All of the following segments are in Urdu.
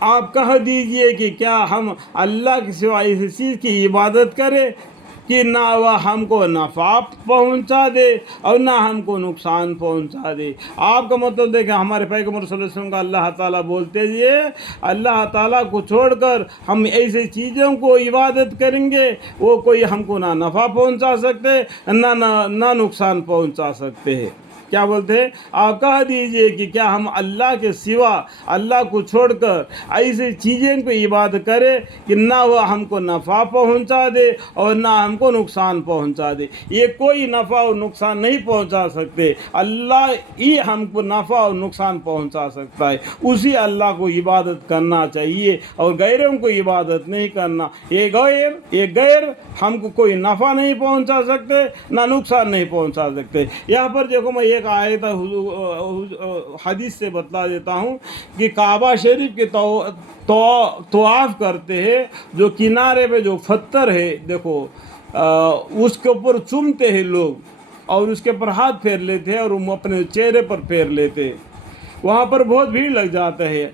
آپ کہہ دیجئے کہ کیا ہم اللہ کے سوا اس چیز کی عبادت کریں کہ نہ وہ ہم کو نفع پہنچا دے اور نہ ہم کو نقصان پہنچا دے۔ آپ کا مطلب دیکھیں، ہمارے پیغمبر صلی اللہ علیہ وسلم کا اللہ تعالیٰ بولتے یہ اللہ تعالیٰ کو چھوڑ کر ہم ایسی چیزوں کو عبادت کریں گے وہ کوئی ہم کو نہ نفع پہنچا سکتے نہ نقصان پہنچا سکتے ہیں۔ کیا بولتے ہیں؟ آپ کہہ دیجئے کہ کیا ہم اللہ کے سوا اللہ کو چھوڑ کر ایسی چیزیں کو عبادت کرے کہ نہ وہ ہم کو نفع پہنچا دے اور نہ ہم کو نقصان پہنچا دے۔ یہ کوئی نفع اور نقصان نہیں پہنچا سکتے، اللہ ہی ہم کو نفع اور نقصان پہنچا سکتا ہے۔ اسی اللہ کو عبادت کرنا چاہیے اور غیروں کو عبادت نہیں کرنا۔ یہ غیر ہم کو کوئی نفع نہیں پہنچا سکتے نہ نقصان نہیں پہنچا سکتے۔ یہاں پر دیکھو، میں ایک آیت حدیث سے بتلا دیتا ہوں کہ کعبہ شریف کے طواف کرتے ہیں، جو کنارے پہ جو پتھر ہے دیکھو اس کے اوپر چومتے ہیں لوگ اور اس کے اوپر ہاتھ پھیر لیتے ہیں اور اپنے چہرے پر پھیر لیتے ہیں۔ وہاں پر بہت بھیڑ لگ جاتا ہے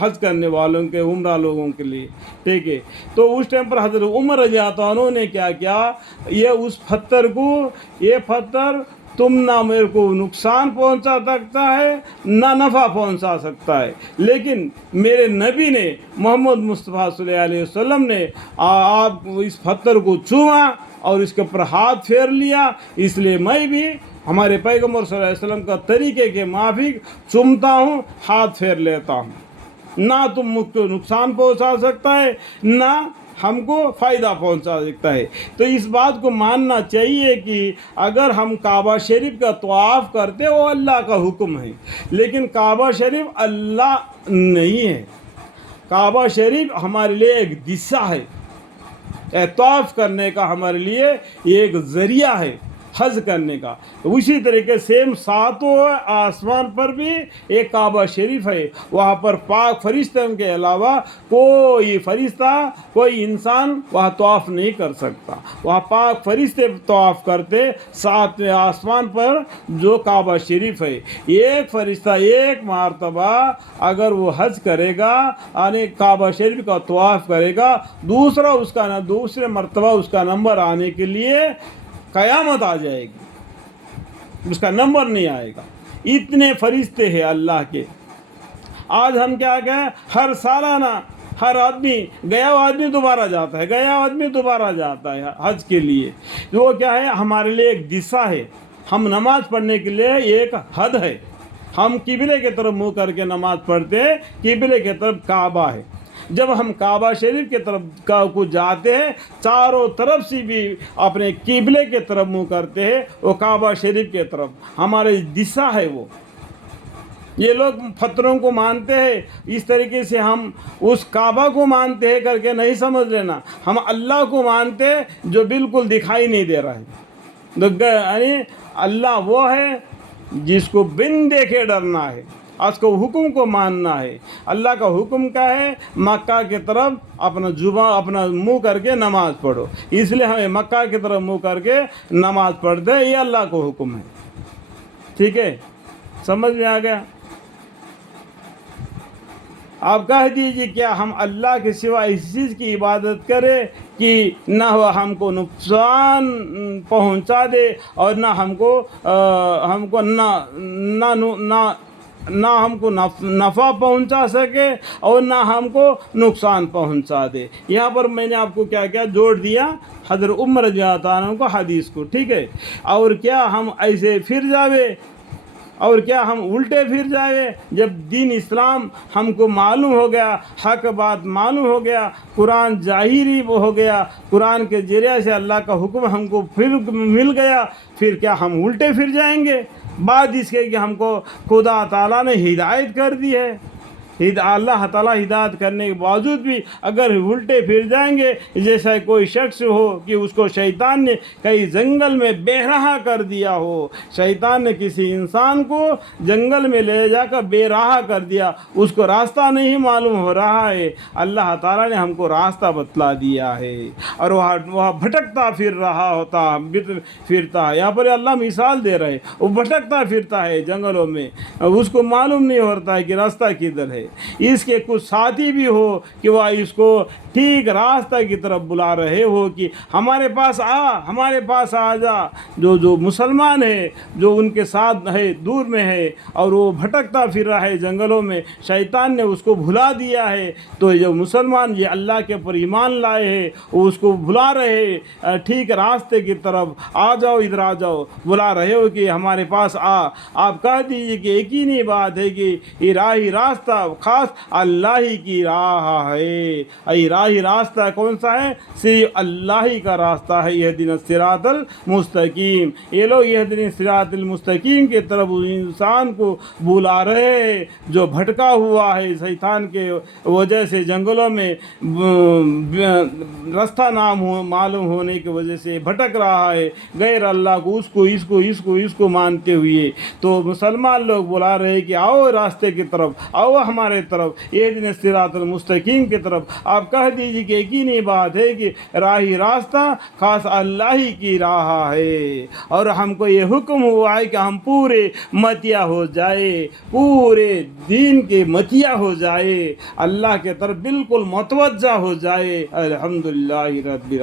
حج کرنے والوں کے، عمرہ لوگوں کے لیے، ٹھیک ہے۔ تو اس ٹائم پر حضرت عمر رضی اللہ عنہ نے کیا کیا، یہ اس پتھر کو، یہ پتھر تم نہ میرے کو نقصان پہنچا سکتا ہے نہ نفع پہنچا سکتا ہے، لیکن میرے نبی نے محمد مصطفیٰ صلی اللہ علیہ وسلم نے آپ اس پتھر کو چوما اور اس کے اوپر ہاتھ پھیر لیا، اس لیے میں بھی ہمارے پیغمبر صلی اللہ علیہ وسلم کا طریقے کے موافق چومتا ہوں، ہاتھ پھیر لیتا ہوں۔ نہ تم مجھ کو نقصان پہنچا سکتا ہے نہ ہم کو فائدہ پہنچا سکتا ہے۔ تو اس بات کو ماننا چاہیے کہ اگر ہم کعبہ شریف کا طواف کرتے وہ اللہ کا حکم ہے، لیکن کعبہ شریف اللہ نہیں ہے۔ کعبہ شریف ہمارے لیے ایک دسہ ہے، طواف کرنے کا ہمارے لیے ایک ذریعہ ہے حج کرنے کا۔ اسی طریقے سیم ساتوں آسمان پر بھی ایک کعبہ شریف ہے، وہاں پر پاک فرشتوں کے علاوہ کوئی فرشتہ کوئی انسان وہاں طواف نہیں کر سکتا، وہاں پاک فرشتے طواف کرتے ساتویں آسمان پر جو کعبہ شریف ہے۔ ایک فرشتہ ایک مرتبہ اگر وہ حج کرے گا یعنی کعبہ شریف کا طواف کرے گا، دوسرے مرتبہ اس کا نمبر آنے کے لیے قیامت آ جائے گی، اس کا نمبر نہیں آئے گا۔ اتنے فرشتے ہیں اللہ کے۔ آج ہم کیا کہیں، ہر سالانہ ہر آدمی دوبارہ جاتا ہے حج کے لیے۔ وہ کیا ہے، ہمارے لیے ایک دسہ ہے۔ ہم نماز پڑھنے کے لیے ایک حد ہے، ہم قبلے کی طرف منہ کر کے نماز پڑھتے ہیں، قبلے کی طرف کعبہ ہے۔ جب ہم کعبہ شریف کی طرف کو جاتے ہیں، چاروں طرف سے بھی اپنے قبلے کی طرف منہ کرتے ہیں، وہ کعبہ شریف کی طرف ہمارے دسہ ہے۔ وہ یہ لوگ پتھروں کو مانتے ہیں، اس طریقے سے ہم اس کعبہ کو مانتے ہیں کر کے نہیں سمجھ لینا، ہم اللہ کو مانتے ہیں جو بالکل دکھائی نہیں دے رہا ہے۔ یعنی اللہ وہ ہے جس کو بن دیکھے ڈرنا ہے، اس کو حکم کو ماننا ہے۔ اللہ کا حکم کیا ہے، مکہ کی طرف اپنا منہ کر کے نماز پڑھو، اس لیے ہمیں مکہ کی طرف منہ کر کے نماز پڑھتے ہیں، یہ اللہ کو حکم ہے۔ ٹھیک ہے، سمجھ میں آ گیا؟ آپ کہہ دیجیے کیا ہم اللہ کے سوا اس چیز کی عبادت کریں کہ نہ وہ ہم کو نقصان پہنچا دے اور نہ ہم کو نفع پہنچا سکے اور نہ ہم کو نقصان پہنچا دے۔ یہاں پر میں نے آپ کو کیا جوڑ دیا، حضرت عمر رضی اللہ عنہ کو حدیث کو، ٹھیک ہے۔ اور کیا ہم ایسے پھر جاوے اور کیا ہم الٹے پھر جائے؟ جب دین اسلام ہم کو معلوم ہو گیا، حق بات معلوم ہو گیا، قرآن ظاہری ہو گیا، قرآن کے ذریعے سے اللہ کا حکم ہم کو پھر مل گیا، پھر کیا ہم الٹے پھر جائیں گے؟ بعد اس کے کہ ہم کو خدا تعالیٰ نے ہدایت کر دی ہے، اللہ تعالیٰ ہدایت کرنے کے باوجود بھی اگر الٹے پھر جائیں گے، جیسا کوئی شخص ہو کہ اس کو شیطان نے کئی جنگل میں بے راہ کر دیا ہو، شیطان نے کسی انسان کو جنگل میں لے جا کر بے راہ کر دیا، اس کو راستہ نہیں معلوم ہو رہا ہے، اللہ تعالیٰ نے ہم کو راستہ بتلا دیا ہے، اور وہ بھٹکتا پھر رہا پھرتا ہے۔ یہاں پر اللہ مثال دے رہے، وہ بھٹکتا پھرتا ہے جنگلوں میں، اس کو معلوم نہیں ہوتا ہے کہ راستہ کدھر ہے۔ اس کے کچھ ساتھی بھی ہو کہ وہ اس کو ٹھیک راستہ کی طرف بلا رہے ہو کہ ہمارے پاس آ جا. جو مسلمان ہے، جو ان کے ساتھ ہے، دور میں ہے، اور وہ بھٹکتا پھر رہا ہے جنگلوں میں، شیطان نے اس کو بھلا دیا ہے، تو جو مسلمان یہ اللہ کے پر ایمان لائے ہیں وہ اس کو بھلا رہے ہیں ٹھیک راستے کی طرف. آ جاؤ، ادھر آ جاؤ، بلا رہے ہو کہ ہمارے پاس آپ کہہ دیجئے کہ یقینی بات ہے کہ یہ راہی راستہ خاص اللہ ہی کی راہ ہے. راہی راستہ کون سا ہے؟ صرف اللہ ہی کا راستہ ہے. اہدنا الصراط المستقیم. یہ لوگ اہدنا الصراط المستقیم کی طرف انسان کو بلا رہے ہیں جو بھٹکا ہوا ہے شیطان کے وجہ سے، جنگلوں میں راستہ معلوم ہونے کی وجہ سے بھٹک رہا ہے غیر اللہ کو، اس کو مانتے ہوئے. تو مسلمان لوگ بلا رہے ہیں کہ آؤ راستے کی طرف، آؤ ہمارے طرف، اہدنا الصراط المستقیم کی طرف. آپ کہہ دیجیے کہ یقینی بات ہے کہ راہی راستہ خاص اللہ ہی کی راہ ہے. اور ہم کو یہ حکم ہوا ہے کہ ہم پورے متیا ہو جائے، پورے دین کے متیا ہو جائے، اللہ کے طرف بالکل متوجہ ہو جائے. الحمدللہ رب